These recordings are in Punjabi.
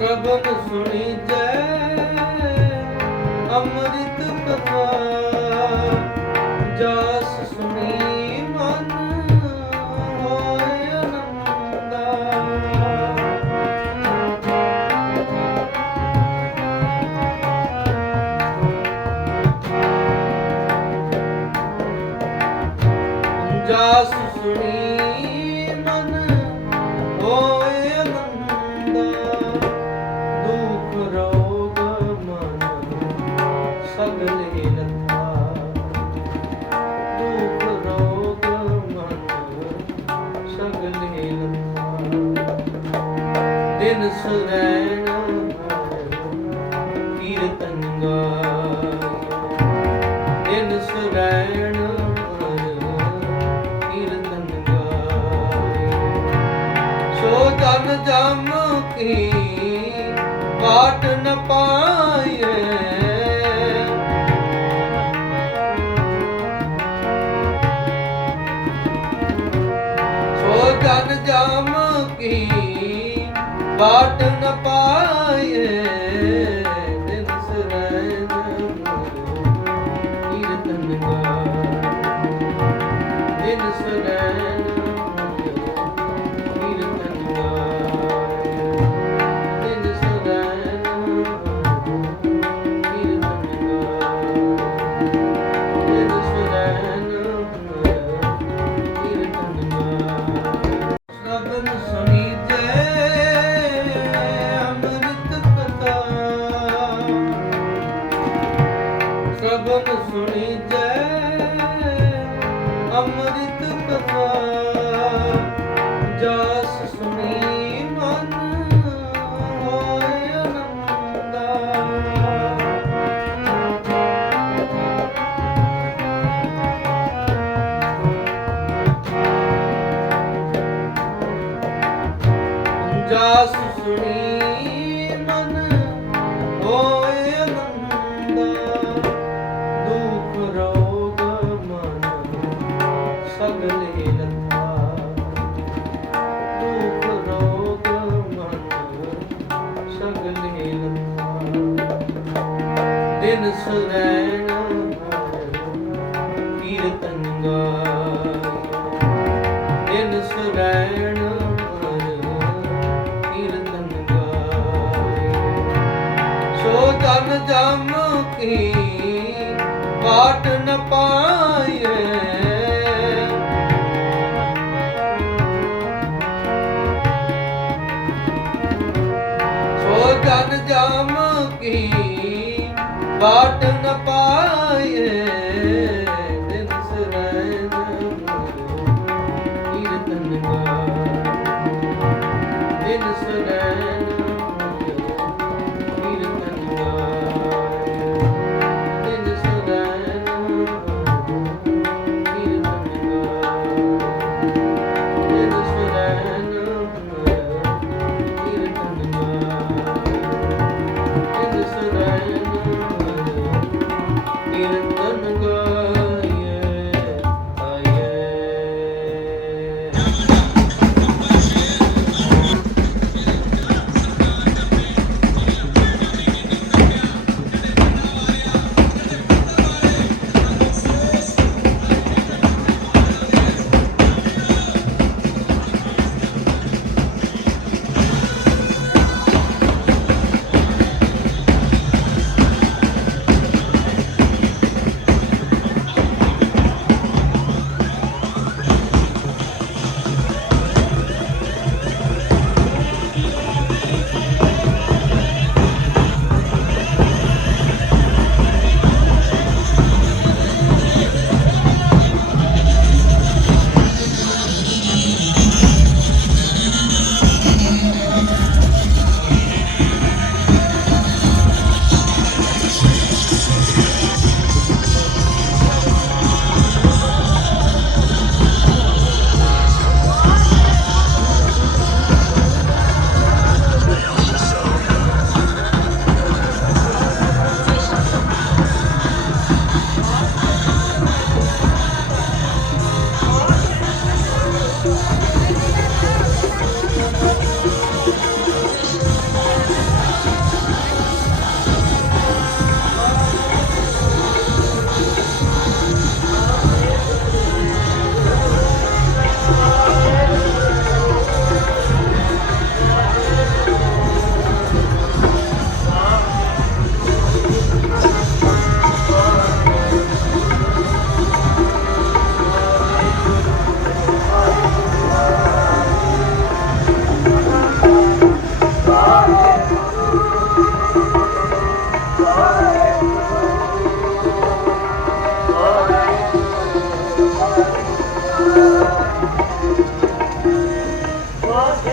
ਕਬਨ ਸੁਣੀ ਜੈ। ਸਰੈਣਾ ਕੀਰਤਨ ਗਾਇ ਦਿਨ ਸਰੈਣਾ ਕੀਰਤਨ ਜਾਮ ਕੀ ਬਾਟ ਨ ਪਾ ਕੀ ਬਾਟ ਨ ਪਾਈਏ। ਸੋ What?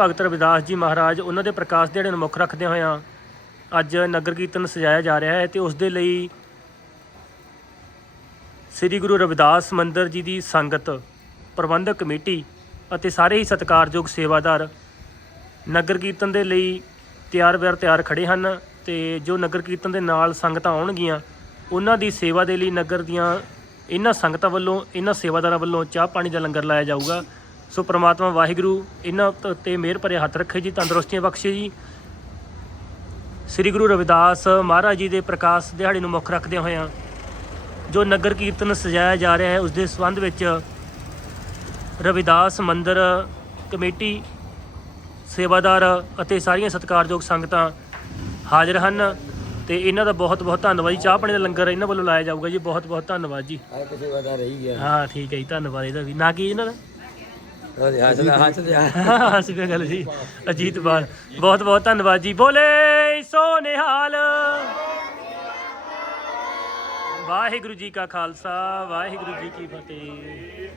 ਭਗਤ ਰਵਿਦਾਸ ਜੀ ਮਹਾਰਾਜ, ਉਹਨਾਂ ਦੇ ਪ੍ਰਕਾਸ਼ ਦਿਹਾੜੇ ਨੂੰ ਮੁੱਖ ਰੱਖਦੇ ਹੋਇਆਂ ਅੱਜ ਨਗਰ ਕੀਰਤਨ ਸਜਾਇਆ ਜਾ ਰਿਹਾ ਹੈ ਤੇ ਉਸ ਦੇ ਲਈ ਸ੍ਰੀ ਗੁਰੂ ਰਵਿਦਾਸ ਮੰਦਰ ਜੀ ਦੀ ਸੰਗਤ, ਪ੍ਰਬੰਧਕ ਕਮੇਟੀ ਅਤੇ ਸਾਰੇ ਹੀ ਸਤਿਕਾਰਯੋਗ ਸੇਵਾਦਾਰ ਨਗਰ ਕੀਰਤਨ ਦੇ ਲਈ ਤਿਆਰ ਬਿਆਰ ਤਿਆਰ ਖੜੇ ਹਨ ਤੇ ਜੋ ਨਗਰ ਕੀਰਤਨ ਦੇ ਨਾਲ ਸੰਗਤਾਂ ਆਉਣਗੀਆਂ, ਉਹਨਾਂ ਦੀ ਸੇਵਾ ਦੇ ਲਈ ਨਗਰ ਦੀਆਂ ਇਹਨਾਂ ਸੰਗਤਾਂ ਵੱਲੋਂ, ਇਹਨਾਂ ਸੇਵਾਦਾਰਾਂ ਵੱਲੋਂ ਚਾਹ ਪਾਣੀ ਦਾ ਲੰਗਰ ਲਾਇਆ ਜਾਊਗਾ। ਸੋ ਪ੍ਰਮਾਤਮਾ ਵਾਹਿਗੁਰੂ ਇਹਨਾਂ ਤ- ਮਿਹਰ ਭਰੇ ਹੱਥ ਰੱਖੇ ਜੀ ਤੰਦਰੁਸਤੀਆਂ ਬਖਸ਼ੇ ਜੀ। ਸ੍ਰੀ ਗੁਰੂ ਰਵਿਦਾਸ ਮਹਾਰਾਜ ਜੀ ਦੇ ਪ੍ਰਕਾਸ਼ ਦਿਹਾੜੇ ਨੂੰ ਮੁੱਖ ਰੱਖਦੇ ਹੋਇਆਂ ਜੋ ਨਗਰ ਕੀਰਤਨ ਸਜਾਇਆ ਜਾ ਰਿਹਾ ਹੈ ਉਸ ਦੇ ਸੰਬੰਧ ਵਿੱਚ ਰਵਿਦਾਸ ਮੰਦਿਰ ਕਮੇਟੀ ਸੇਵਾਦਾਰ ਅਤੇ ਸਾਰੀਆਂ ਸਤਿਕਾਰਯੋਗ ਸੰਗਤਾਂ ਹਾਜ਼ਰ ਹਨ। ਤੇ ਇਹਨਾਂ ਦਾ ਬਹੁਤ ਬਹੁਤ ਧੰਨਵਾਦ ਜੀ। ਚਾਹ ਪਾਣੀ ਦਾ ਲੰਗਰ ਇਹਨਾਂ ਵੱਲੋਂ ਲਾਇਆ ਜਾਊਗਾ ਜੀ। ਬਹੁਤ ਬਹੁਤ ਧੰਨਵਾਦ ਜੀ। ਆ ਕਿਸੇ ਵਾਦਾ ਰਹੀ ਗਿਆ ਹਾਂ ਠੀਕ ਹੈ ਜੀ। ਧੰਨਵਾਦ ਇਹਦਾ ਵੀ। ਨਾ ਕੀ ਇਹਨਾਂ ਦਾ? ਹੱਸਦਾ ਹੱਸਦਾ ਹੱਸ ਪਿਆ ਗੱਲ ਜੀ। ਅਜੀਤ ਬਾਲ ਬਹੁਤ ਬਹੁਤ ਧੰਨਵਾਦ ਜੀ। ਬੋਲੇ ਸੋ ਨਿਹਾਲ ਵਾਹਿਗੁਰੂ ਜੀ ਕਾ ਖਾਲਸਾ ਵਾਹਿਗੁਰੂ ਜੀ ਕੀ ਫਤਿਹ।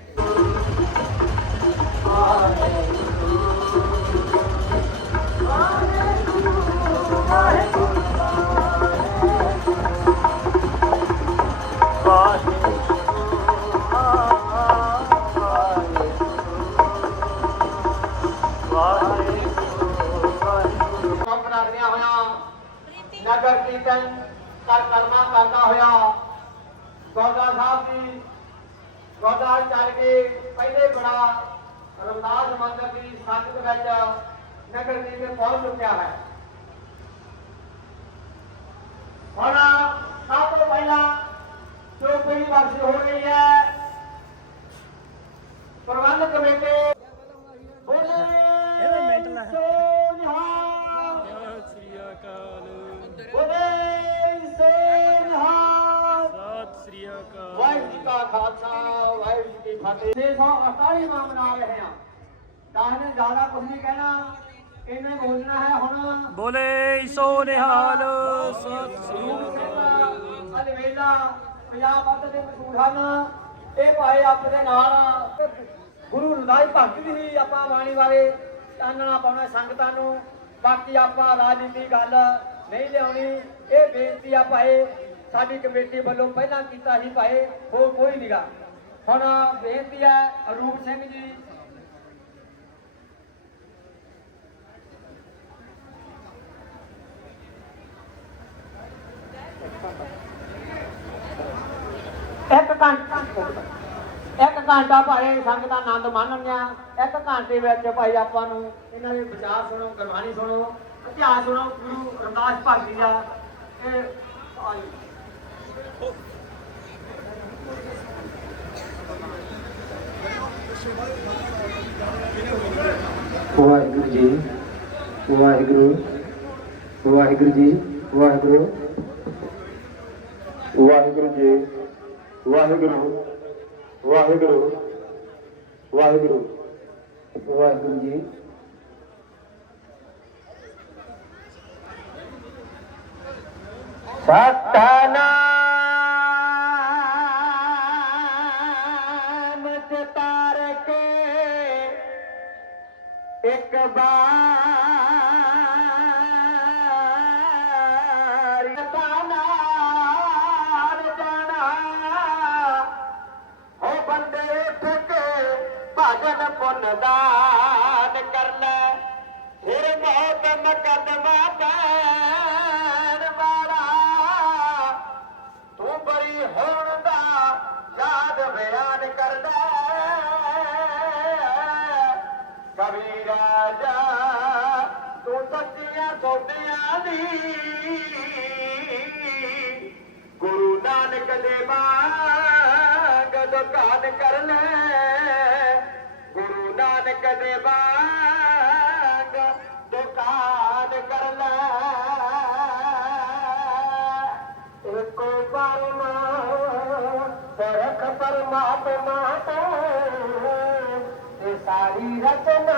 ਕੰਮ ਨਗਰ ਕੀਰਤਨ ਕਰ ਕਰਮਾ ਕਰਦਾ ਹੋਇਆ ਗੋਦਾ ਸਾਹਿਬ ਜੀ ਗੋਦਾ ਚੱਲ ਕੇ ਪਹਿਲੇ ਬੜਾ ਰਮਦਾਸ ਮੰਦਰ ਦੀ ਸੰਗਤ ਵਿੱਚ ਨਗਰ ਕੀਰਤਨ ਪਹੁੰਚ ਚੁੱਕਿਆ ਹੈ। ਹੁਣ ਸਭ ਤੋਂ ਪਹਿਲਾਂ ਜੋ ਪਹਿਲੀ ਵਾਰ ਹੋ ਰਹੀ ਹੈ ਪ੍ਰਬੰਧ ਕਮੇਟੀ, ਬੋਲੇ। ਖਾਲਸਾ ਵਾਹਿਗੁਰੂ ਜੀ ਕੀ ਫਤਿਹ। 648 ਮਾਂ ਮਨਾ ਰਹੇ ਹਾਂ ਦਸ ਦਿਨ ਜ਼ਿਆਦਾ ਕੁਝ ਨਹੀਂ ਕਹਿਣਾ। ਇਹਨੇ ਬੋਲਣਾ ਹੈ ਹੁਣ। ਬੋਲੇ ਸੋ ਨਿਹਾਲ। ਸਤਿ ਸ੍ਰੀ ਅਲਵੇਲਾ ਪੰਜਾਬ ਅੱਧ ਦੇ ਮਸ਼ਹੂਰ ਹਨ। ਇਹ ਭਾਈ ਆਪਣੇ ਨਾਲ। ਗੁਰੂ ਰਦਾਈ ਭਗਤ ਦੀ ਹੀ ਆਪਾਂ ਬਾਣੀ ਬਾਰੇ ਚਾਨਣਾ ਪਾਉਣਾ ਸੰਗਤਾਂ ਨੂੰ। ਬਾਕੀ ਆਪਾਂ ਰਾਜਨੀਤੀ ਗੱਲ ਨਹੀਂ ਲਿਆਉਣੀ। ਇਹ ਬੇਨਤੀ ਆ ਭਾਈ ਸਾਡੀ ਕਮੇਟੀ ਵੱਲੋਂ ਪਹਿਲਾਂ ਕੀਤਾ ਸੀ ਭਾਈ, ਹੋਰ ਕੋਈ ਨਹੀਂਗਾ ਹੁਣ ਬੇਨਤੀ ਹੈ ਅਰੂਪ ਸਿੰਘ ਜੀ। ਇੱਕ ਘੰਟਾ ਇੱਕ ਘੰਟਾ ਭਾਵੇਂ ਸੰਗਤ ਦਾ ਆਨੰਦ ਮਾਣਨਗੀਆਂ। ਇੱਕ ਘੰਟੇ ਵਿੱਚ ਭਾਈ ਆਪਾਂ ਨੂੰ ਇਹਨਾਂ ਦੇ ਵਿਚਾਰ ਸੁਣੋ, ਗੁਰਬਾਣੀ ਸੁਣੋ, ਇਤਿਹਾਸ ਸੁਣੋ, ਗੁਰੂ ਰਮਦਾਸ ਭਾਗੀ ਦਾ। ਇਹ ਵਾਹਿਗੁਰੂ ਜੀ ਵਾਹਿਗੁਰੂ ਵਾਹਿਗੁਰੂ ਜੀ ਵਾਹਿਗੁਰੂ। ਵਾਹਿਗੁਰੂ ਜੀ ਵਾਹਿਗੁਰੂ ਵਾਹਿਗੁਰੂ ਵਾਹਿਗੁਰੂ ਵਾਹਿਗੁਰੂ ਜੀ। ਸਤਨਾਮ ਇੱਕ ਤਾਨਾਰ ਜਾਣਾ। ਹੋ ਬੰਦੇ ਉੱਠ ਕੇ ਭਜਨ ਪੁੰਨ ਦਾਨ ਕਰ ਲੈ। ਫਿਰ ਮੌਤ ਮੁਕੱਦਮਾ ਪੈਣ गुरू नानक देवार गुरू नानक दे दोकाद करख परमात्म माता सारी रचना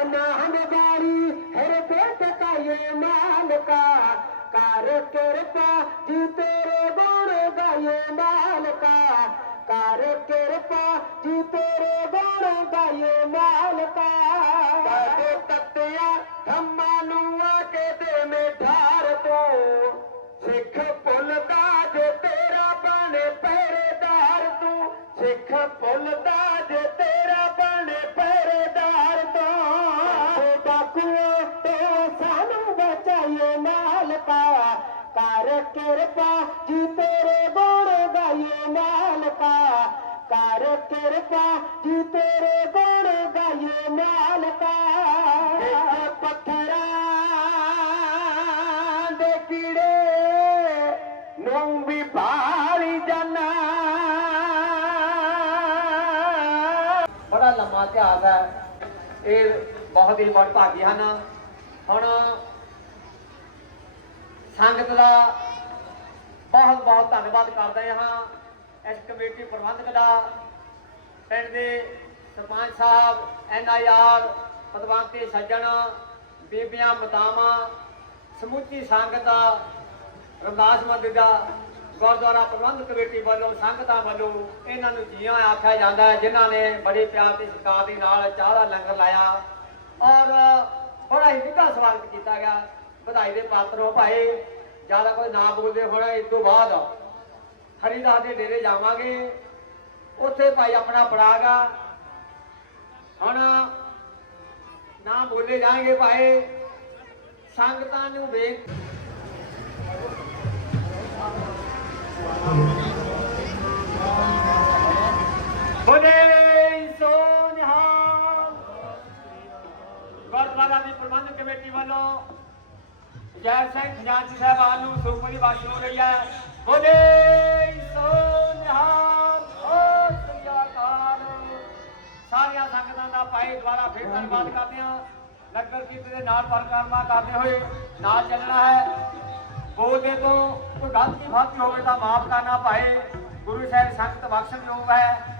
हर पेट का नालिक कृपा जी तेरे बण गायो नालका कार के रुपा जी तरे बण माल का ਬੜਾ ਇਤਿਹਾਸ ਹੈ। ਇਹ ਬਹੁਤ ਹੀ ਬੜ ਭਾਗੀ ਹਨ। ਹੁਣ ਸੰਗਤ ਦਾ ਬਹੁਤ ਬਹੁਤ ਧੰਨਵਾਦ ਕਰਦੇ ਹਾਂ ਇਸ ਕਮੇਟੀ ਪ੍ਰਬੰਧਕ ਦਾ, ਪਿੰਡ ਦੇ ਸਰਪੰਚ ਸਾਹਿਬ, ਐਨ ਐਨਆਈਆਰ ਪਦਵੰਤੇ ਸੱਜਣ, ਬੀਬੀਆਂ, ਮਤਾਵਾਂ, ਸਮੁੱਚੀ ਸੰਗਤ ਦਾ, ਰਮਦਾਸ ਮੰਦਰ ਦਾ ਗੁਰਦੁਆਰਾ ਪ੍ਰਬੰਧਕ ਕਮੇਟੀ ਵੱਲੋਂ, ਸੰਗਤਾਂ ਵੱਲੋਂ ਇਹਨਾਂ ਨੂੰ ਜੀਆਂ ਆਖਿਆ ਜਾਂਦਾ ਹੈ, ਜਿਨ੍ਹਾਂ ਨੇ ਬੜੇ ਪਿਆਰ ਤੇ ਸਤਿਕਾਰ ਦੇ ਨਾਲ ਚਾਹ ਦਾ ਲੰਗਰ ਲਾਇਆ ਔਰ ਬੜਾ ਹੀ ਨਿੱਘਾ ਸਵਾਗਤ ਕੀਤਾ ਗਿਆ। ਵਧਾਈ ਦੇ ਪਾਤਰ ਹੋ ਭਾਈ, ਜ਼ਿਆਦਾ ਕੋਈ ਨਾ ਬੋਲਦੇ ਹੁਣ, ਇਸ ਤੋਂ ਬਾਅਦ ਹਰੀਦਾਸ ਦੇ ਡੇਰੇ ਜਾਵਾਂਗੇ। ਉੱਥੇ ਭਾਈ ਆਪਣਾ ਪੜਾਗਾ ਹੁਣ ਨਾ ਬੋਲੇ ਜਾਣਗੇ ਭਾਈ, ਸੰਗਤਾਂ ਨੂੰ ਵੇਖ ਬੋਲੇ ਸੋ ਨਿਹਾਲ ਗੁਰਦੁਆਰਾ ਦੀ ਪ੍ਰਬੰਧਕ ਕਮੇਟੀ ਵੱਲੋਂ ਜੈ ਸਿੰਘ ਖਜ਼ਾਨਚੀ ਸਾਹਿਬਾਨ ਨੂੰ ਸੁਖਮਨੀ ਬਖਸ਼ ਹੋ ਰਹੀ ਹੈ ਬੋਲੇ ਸੋ ਨਿਹਾਲ ਓ ਸ੍ਰੀ ਸਾਰੀਆਂ ਸੰਗਤਾਂ ਦਾ ਪਾਏ ਦੁਆਰਾ ਫਿਰ ਧੰਨਵਾਦ ਕਰਦੇ ਹਾਂ ਨਗਰ ਕੀਰਤਨ ਦੇ ਨਾਲ ਪਰਿਕਰਮਾ ਕਰਦੇ ਹੋਏ ਨਾਲ ਚੱਲਣਾ ਹੈ ਬੋਲਦੇ ਤੋਂ ਕੋਈ ਗਲਤੀ ਫਾਲਤੀ ਹੋਵੇ ਤਾਂ ਮਾਫ ਕਰਨਾ ਭਾਈ ਗੁਰੂ ਸਾਹਿਬ, ਸੰਗਤ ਬਖਸ਼ਣ ਯੋਗ ਹੈ।